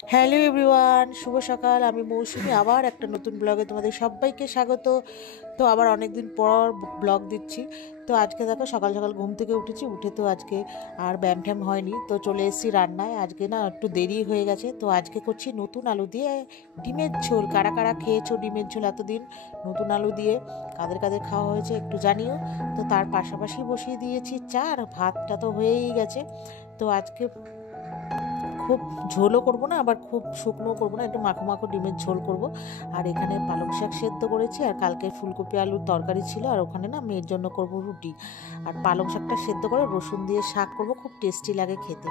Hello everyone, শুভ সকাল। আমি মৌসুমি, আবার একটা নতুন ব্লগে তোমাদের সবাইকে স্বাগত। তো আবার অনেক দিন পর ব্লগ দিচ্ছি। তো আজকে দেখো সকাল সকাল ঘুম থেকে উঠেছি, উঠে তো আজকে আর ব্যায়াম ট্যাম হয়নি, তো চলে এসেছি রান্নায়। আজকে না একটু দেরি হয়ে গেছে, তো আজকে করছি নতুন আলু দিয়ে ডিমের ঝোল। কারা কারা খেয়েছো ডিমের ঝোল এতদিন নতুন আলু দিয়ে, কাদের কাদের খাওয়া হয়েছে একটু জানিও। তো তার পাশাপাশি বসিয়ে দিয়েছি চা, আর ভাতটা তো হয়েই গেছে। তো আজকে খুব ঝোলও করবো না, আবার খুব শুকনোও করবো না, একটু মাখো মাখো ডিমের ঝোল করব। আর এখানে পালং শাক সেদ্ধ করেছি, আর কালকে ফুলকপি আলুর তরকারি ছিল, আর ওখানে না মেয়ের জন্য করব রুটি। আর পালং শাকটা সেদ্ধ করে রসুন দিয়ে শাক করব, খুব টেস্টি লাগে খেতে।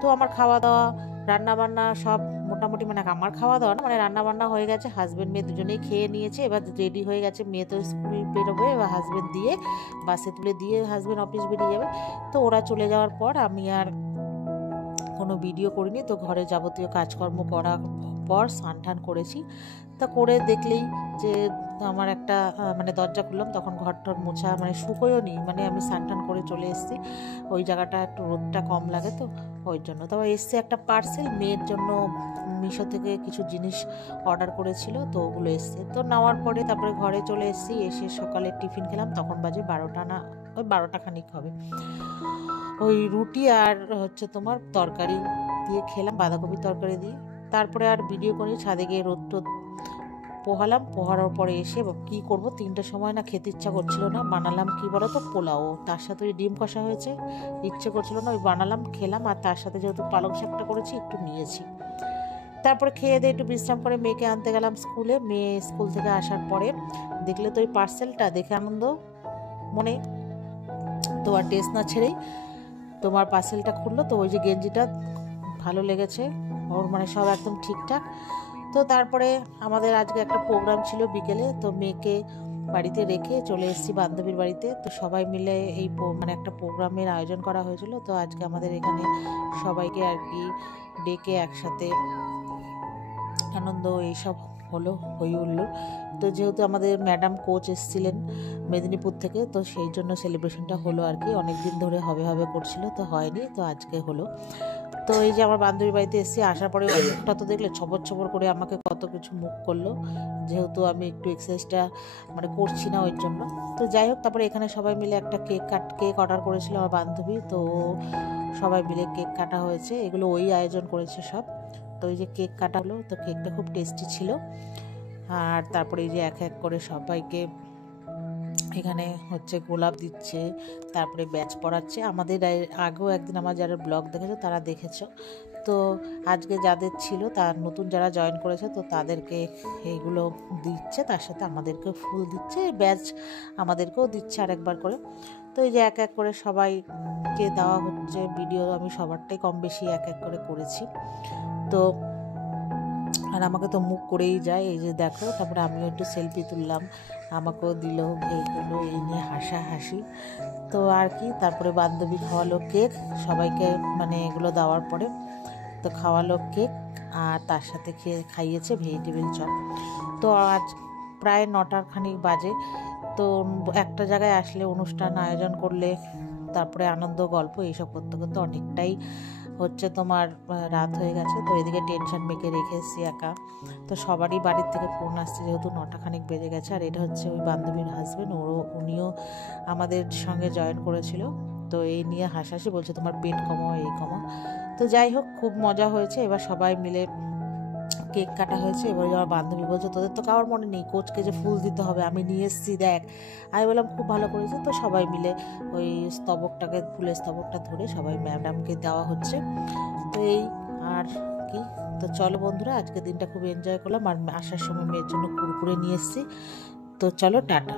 তো আমার খাওয়া দাওয়া রান্না বান্না সব মোটামুটি, মানে আমার খাওয়া দাওয়া না, মানে রান্না বান্না হয়ে গেছে। হাজব্যান্ড মেয়ে দুজনেই খেয়ে নিয়েছে, এবার রেডি হয়ে গেছে। মেয়ে তো স্কুল বেরোবে, এবার হাজব্যান্ড দিয়ে বাসে তুলে দিয়ে হাজব্যান্ড অফিস বেরিয়ে যাবে। তো ওরা চলে যাওয়ার পর আমি আর কোনো ভিডিও করিনি। তো ঘরে যাবতীয় কাজকর্ম করার পর স্নান টান করেছি। তা করে দেখলেই যে আমার একটা মানে দরজা খুললাম, তখন ঘর টর মোছা মানে শুকোয়ও নি, মানে আমি স্নান টান করে চলে এসেছি। ওই জায়গাটা একটু রোদটা কম লাগে, তো ওই জন্য। তবে এসছে একটা পার্সেল মেয়ের জন্য, মিশো থেকে কিছু জিনিস অর্ডার করেছিল, তো ওগুলো এসছে। তো নেওয়ার পরে তারপরে ঘরে চলে এসেছি। এসে সকালে টিফিন খেলাম, তখন বাজে 12টা, না ওই 12টা খানিক হবে। ওই রুটি আর হচ্ছে তোমার তরকারি দিয়ে খেলাম, বাঁধাকপির তরকারি দিয়ে। তারপরে আর ভিডিও করে ছাদে গিয়ে রোদ টোদ পোহালাম। পোহানোর পরে এসে কি করব, 3টের সময় না খেতে ইচ্ছা করছিল না, বানালাম কি বলো তো, পোলাও। তার সাথে ওই ডিম কষা হয়েছে, ইচ্ছে করছিল না, ওই বানালাম খেলাম। আর তার সাথে যেহেতু পালং শাকটা করেছি একটু নিয়েছি। তারপরে খেয়ে দিয়ে একটু বিশ্রাম করে মেয়েকে আনতে গেলাম স্কুলে। মেয়ে স্কুল থেকে আসার পরে দেখলে তো ওই পার্সেলটা দেখে আনন্দ মনে, তো আর ড্রেস না ছেড়েই তোমার পার্সেলটা খুললো। তো ওই যে গেঞ্জিটা ভালো লেগেছে ওর, মানে সব একদম ঠিকঠাক। তো তারপরে আমাদের আজকে একটা প্রোগ্রাম ছিল বিকেলে, তো মেয়েকে বাড়িতে রেখে চলে এসেছি বান্ধবীর বাড়িতে। তো সবাই মিলে এই মানে একটা প্রোগ্রামের আয়োজন করা হয়েছিল। তো আজকে আমাদের এখানে সবাইকে আর কি ডেকে একসাথে আনন্দ এইসব হলো, হই হুল্লোড়। তো যেহেতু আমাদের ম্যাডাম কোচ এসেছিলেন মেদিনীপুর থেকে, তো সেই জন্য সেলিব্রেশনটা হলো আর কি। অনেক দিন ধরে হবে হবে করছিল, তো হয়নি, তো আজকে হলো। তো এই যে আমার বান্ধবীর বাড়িতে এসেছি, আসার পরে মুখটা তো দেখলে ছবর ছবর করে আমাকে কত কিছু মুখ করলো, যেহেতু আমি একটু এক্সারসাইজটা মানে করছি না ওই জন্য। তো যাই হোক, তারপরে এখানে সবাই মিলে একটা কেক অর্ডার করেছিল আমার বান্ধবী, তো সবাই মিলে কেক কাটা হয়েছে। এগুলো ওই আয়োজন করেছে সব। তো এই যে কেক কাটা হলো, তো কেকটা খুব টেস্টি ছিল। আর তারপরে এই যে এক এক করে সবাইকে এখানে হচ্ছে গোলাপ দিচ্ছে, তারপরে ব্যাচ পড়াচ্ছে। আমাদের আগেও একদিন আমার যারা ব্লগ দেখেছো তারা দেখেছো। তো আজকে যাদের ছিল, তার নতুন যারা জয়েন করেছে, তো তাদেরকে এইগুলো দিচ্ছে, তার সাথে আমাদেরকেও ফুল দিচ্ছে, ব্যাচ আমাদেরকেও দিচ্ছে আরেকবার করে। তো এই যে এক এক করে সবাইকে দেওয়া হচ্ছে। ভিডিও আমি সবারটাই কম বেশি এক এক করে করেছি। তো আর আমাকে তো মুখ করেই যায়, এই যে দেখো। তারপরে আমিও একটু সেলফি তুললাম, আমাকেও দিল, এইগুলো এই নিয়ে হাসাহাসি। তো আর কি, তারপরে বান্ধবী খাওয়ালো কেক সবাইকে, মানে এগুলো দেওয়ার পরে তো খাওয়ালো কেক, আর তার সাথে খাইয়েছে ভেজিটেবিল চপ। তো আজ প্রায় 9টা খানিক বাজে। তো একটা জায়গায় আসলে অনুষ্ঠান আয়োজন করলে তারপরে আনন্দ গল্প এইসব করতে করতে অনেকটাই হচ্ছে তোমার রাত হয়ে গেছে। তো এদিকে টেনশন মেখে রেখে এসেছি একা। তো সবারই বাড়ির থেকে ফোন আসছে, যেহেতু 9টা খানিক বেজে গেছে। আর এটা হচ্ছে ওই বান্ধবীর হাজব্যান্ড, উনিও আমাদের সঙ্গে জয়েন করেছিল। তো এই নিয়ে হাসাহাসি বলছে তোমার পেট কমাও, এই কমাও। তো যাই হোক, খুব মজা হয়েছে। এবার সবাই মিলে কেক কাটা হয়েছে। এবার আমার বান্ধবী বলছে তোদের তো কারোর মনে নেই কোচকে যে ফুল দিতে হবে, আমি নিয়ে এসেছি দেখ। আমি বললাম খুব ভালো করেছে। তো সবাই মিলে ওই স্তবকটাকে, ফুলের স্তবকটা ধরে সবাই ম্যাডামকে দেওয়া হচ্ছে। তো এই আর কি। তো চলো বন্ধুরা, আজকে দিনটা খুব এনজয় করলাম। আর আসার সময় মেয়ের জন্য কুরকুরে নিয়ে এসেছি। তো চলো টাটা।